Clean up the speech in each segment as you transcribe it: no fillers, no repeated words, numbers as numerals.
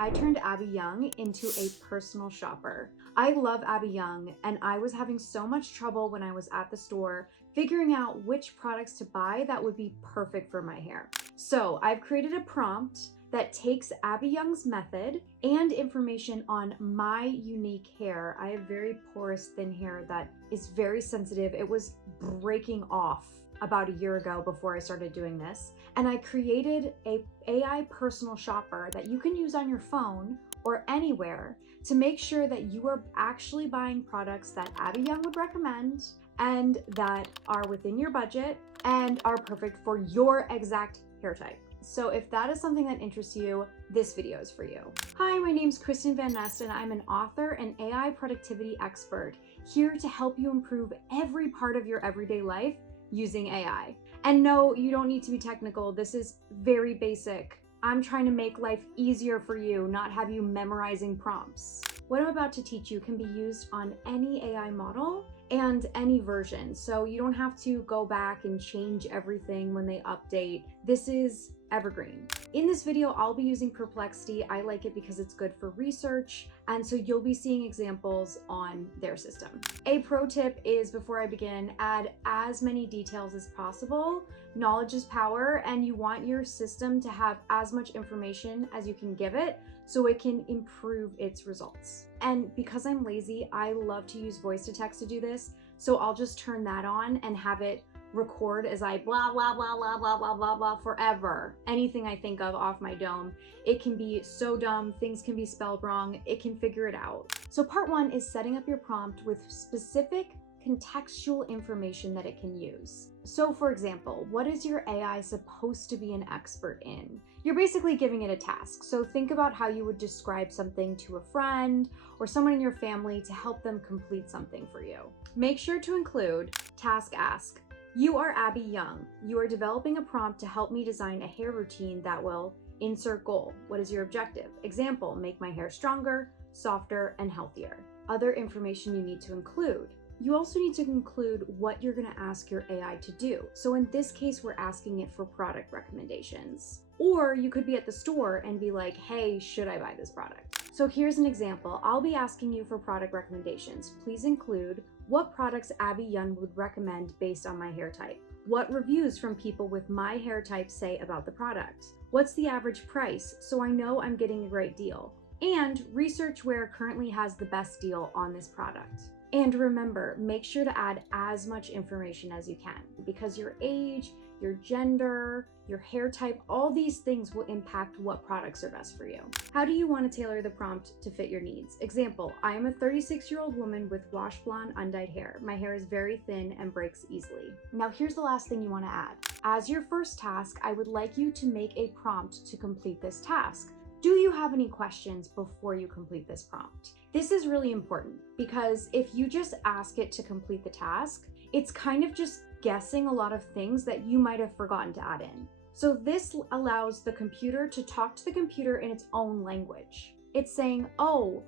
I turned Abbey Yung into a personal shopper. I love Abbey Yung, and I was having so much trouble when I was at the store figuring out which products to buy that would be perfect for my hair. So I've created a prompt that takes Abbey Young's method and information on my unique hair. I have very porous, thin hair that is very sensitive. It was breaking off about a year ago before I started doing this. And I created a AI personal shopper that you can use on your phone or anywhere to make sure that you are actually buying products that Abbey Yung would recommend and that are within your budget and are perfect for your exact hair type. So if that is something that interests you, this video is for you. Hi, my name's Kristen Van Nest and I'm an author and AI productivity expert here to help you improve every part of your everyday life using AI. And no, you don't need to be technical. This is very basic. I'm trying to make life easier for you, not have you memorizing prompts. What I'm about to teach you can be used on any AI model and any version. So you don't have to go back and change everything when they update. This is evergreen. In this video, I'll be using Perplexity. I like it because it's good for research, and so you'll be seeing examples on their system. A pro tip is, before I begin, add as many details as possible. Knowledge is power, and you want your system to have as much information as you can give it so it can improve its results. And because I'm lazy, I love to use voice to text to do this, so I'll just turn that on and have it record as I blah, blah, blah, blah, blah, blah, blah, blah, forever. Anything I think of off my dome. It can be so dumb, things can be spelled wrong, it can figure it out. So part one is setting up your prompt with specific contextual information that it can use. So for example, what is your AI supposed to be an expert in? You're basically giving it a task. So think about how you would describe something to a friend or someone in your family to help them complete something for you. Make sure to include task ask. You are Abbey Yung. You are developing a prompt to help me design a hair routine that will insert goal. What is your objective? Example, make my hair stronger, softer, and healthier. Other information you need to include. You also need to include what you're going to ask your AI to do. So in this case, we're asking it for product recommendations. Or you could be at the store and be like, hey, should I buy this product? So here's an example. I'll be asking you for product recommendations. Please include what products Abbey Yung would recommend based on my hair type. What reviews from people with my hair type say about the product? What's the average price so I know I'm getting a great deal? And research where currently has the best deal on this product. And remember, make sure to add as much information as you can because your age, your gender, your hair type, all these things will impact what products are best for you. How do you want to tailor the prompt to fit your needs? Example, I am a 36-year-old woman with wash blonde undyed hair. My hair is very thin and breaks easily. Now here's the last thing you want to add. As your first task, I would like you to make a prompt to complete this task. Do you have any questions before you complete this prompt? This is really important because if you just ask it to complete the task, it's kind of just guessing a lot of things that you might have forgotten to add in. So this allows the computer to talk to the computer in its own language. It's saying, oh,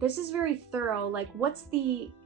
this is very thorough. Like, what's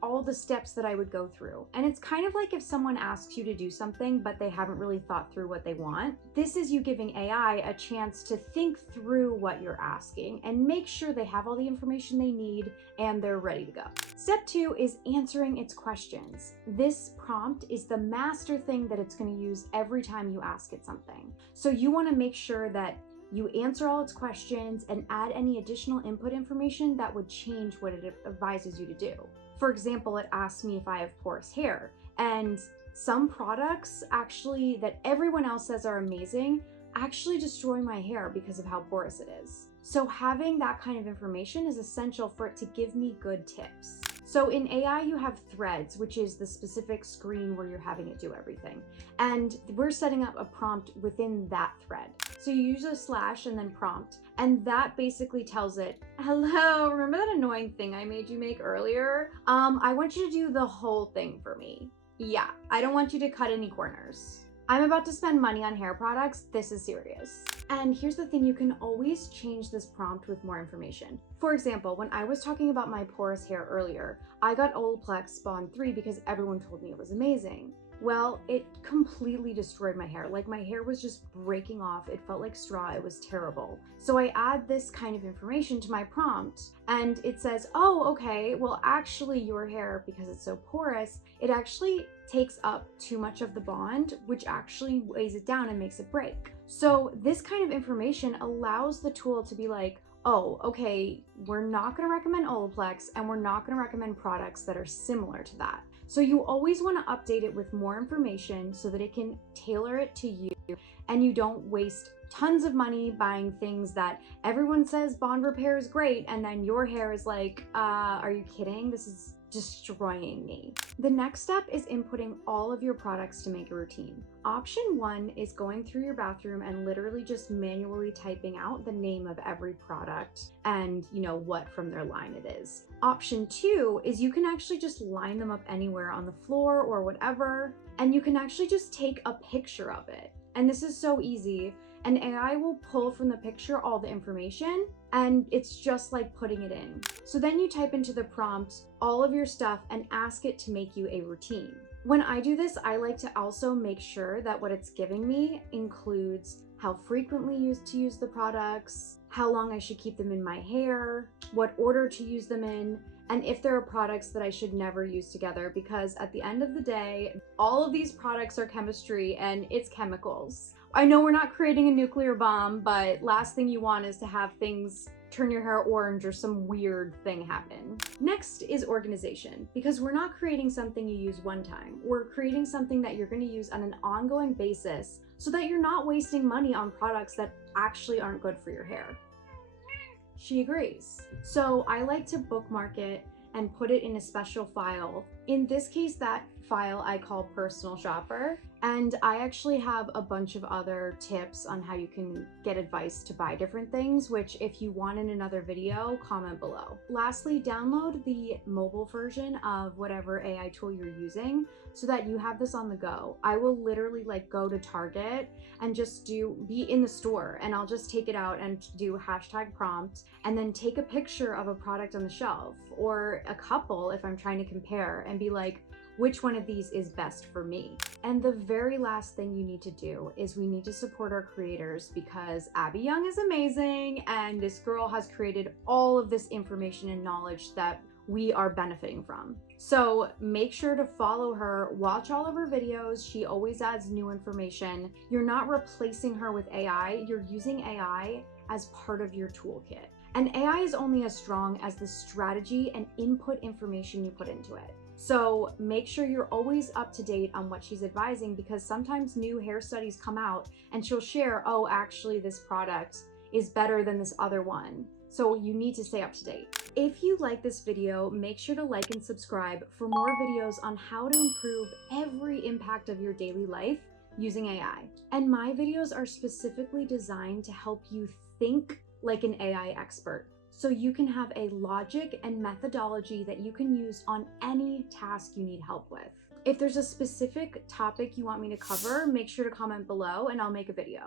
all the steps that I would go through? And it's kind of like if someone asks you to do something, but they haven't really thought through what they want. This is you giving AI a chance to think through what you're asking and make sure they have all the information they need and they're ready to go. Step 2 is answering its questions. This prompt is the master thing that it's going to use every time you ask it something. So you want to make sure that you answer all its questions and add any additional input information that would change what it advises you to do. For example, it asks me if I have porous hair, and some products actually that everyone else says are amazing actually destroy my hair because of how porous it is. So having that kind of information is essential for it to give me good tips. So in AI, you have threads, which is the specific screen where you're having it do everything. And we're setting up a prompt within that thread. So you use a slash and then prompt, and that basically tells it, hello, remember that annoying thing I made you make earlier? I want you to do the whole thing for me. Yeah, I don't want you to cut any corners. I'm about to spend money on hair products. This is serious. And here's the thing, you can always change this prompt with more information. For example, when I was talking about my porous hair earlier, I got Olaplex Spawn 3 because everyone told me it was amazing. Well, it completely destroyed my hair. Like my hair was just breaking off. It felt like straw. It was terrible. So I add this kind of information to my prompt and it says, oh, okay, well, actually your hair, because it's so porous, it actually takes up too much of the bond, which actually weighs it down and makes it break. So this kind of information allows the tool to be like, oh, okay, we're not gonna recommend Olaplex and we're not gonna recommend products that are similar to that. So you always wanna update it with more information so that it can tailor it to you and you don't waste tons of money buying things that everyone says bond repair is great and then your hair is like, are you kidding? This is destroying me. The next step is inputting all of your products to make a routine. Option 1 is going through your bathroom and literally just manually typing out the name of every product and what from their line it is. Option 2 is you can actually just line them up anywhere on the floor or whatever, and you can actually just take a picture of it. And this is so easy. And AI will pull from the picture all the information and it's just like putting it in. So then you type into the prompt all of your stuff and ask it to make you a routine. When I do this, I like to also make sure that what it's giving me includes how frequently to use the products, how long I should keep them in my hair, what order to use them in, and if there are products that I should never use together, because at the end of the day, all of these products are chemistry and it's chemicals. I know we're not creating a nuclear bomb, but last thing you want is to have things turn your hair orange or some weird thing happen. Next is organization, because we're not creating something you use one time. We're creating something that you're going to use on an ongoing basis so that you're not wasting money on products that actually aren't good for your hair. She agrees. So I like to bookmark it and put it in a special file. In this case, that file I call Personal Shopper. And I actually have a bunch of other tips on how you can get advice to buy different things, which if you want in another video, comment below. Lastly, download the mobile version of whatever AI tool you're using so that you have this on the go. I will literally go to Target and just be in the store and I'll just take it out and do hashtag prompt and then take a picture of a product on the shelf or a couple if I'm trying to compare and be like, which one of these is best for me? And the very last thing you need to do is we need to support our creators because Abbey Yung is amazing and this girl has created all of this information and knowledge that we are benefiting from. So make sure to follow her, watch all of her videos. She always adds new information. You're not replacing her with AI, you're using AI as part of your toolkit. And AI is only as strong as the strategy and input information you put into it. So make sure you're always up to date on what she's advising because sometimes new hair studies come out and she'll share, oh, actually this product is better than this other one. So you need to stay up to date. If you like this video, make sure to like and subscribe for more videos on how to improve every impact of your daily life using AI. And my videos are specifically designed to help you think like an AI expert, so you can have a logic and methodology that you can use on any task you need help with. If there's a specific topic you want me to cover, make sure to comment below and I'll make a video.